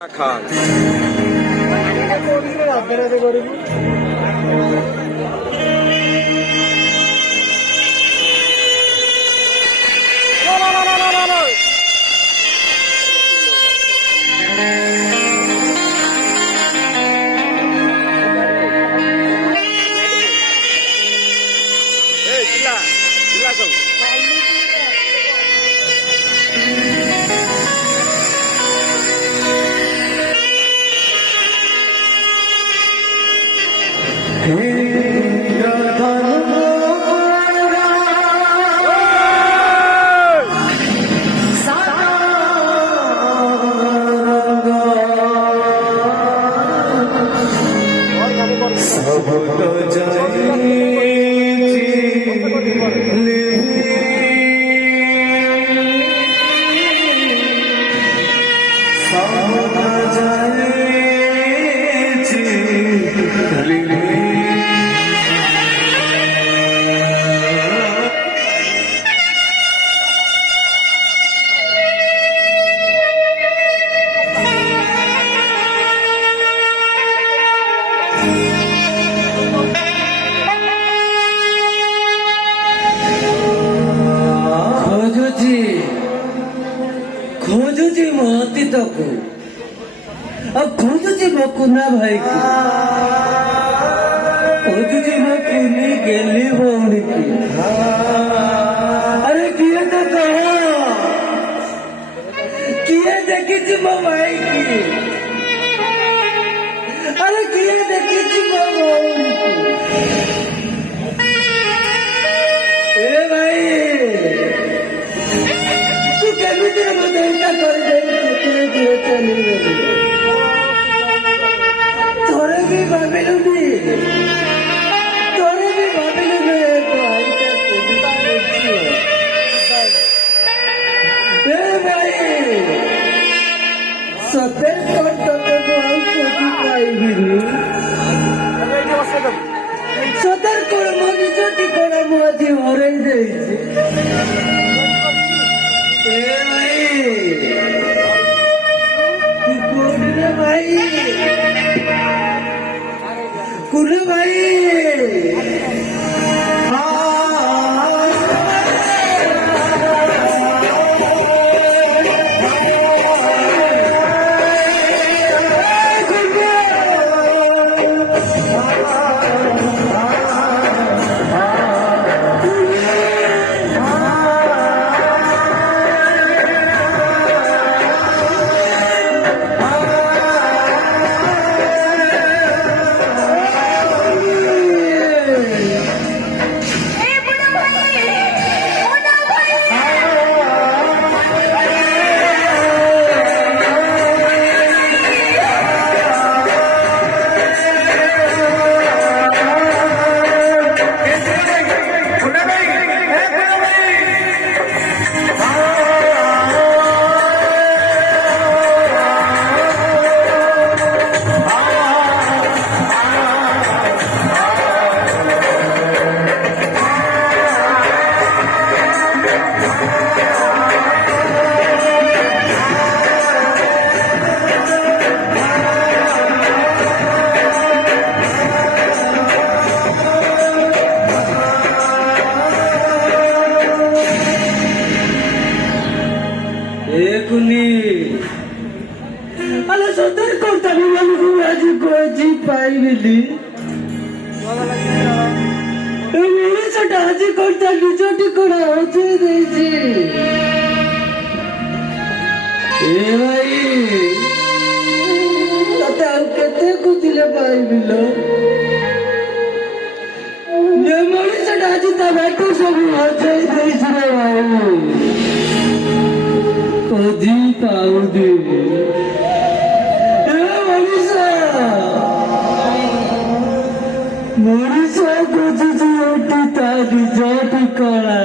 খান खोजुची महती तक खोजुची बकुना भाई की खोजुची बकुनी गेली भौणी की अरे किए तो कहो किए देखी मो भाई की अरे किए देखी मो भौणी की ए भाई तू केमिति मते एटा कर दे तोरे भी भाबिलुनी तोरे भी भाबिलुनी ए भाई सते कर तते हम कोठी पाइबिनी सदर कर मोदी चोटी कोड़ा मोदी होरे देइछि ए भाई कुरे भाई अरे सदर करता आज कोई पाइबिली मेरे छोट आज करता निजटी कड़ा होते देजी ए भाई तते आ केते कुतिले पाइबिलो जे मेरे छोट आज ता बैठो सब होते देजी रे भाई कदी पाउदी मनुष्य गुजरी तारी जाति कला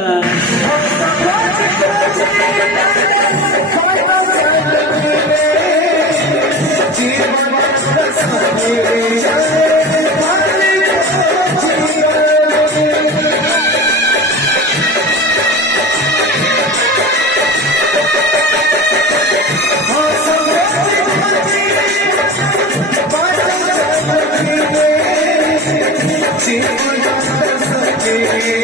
मनात सखे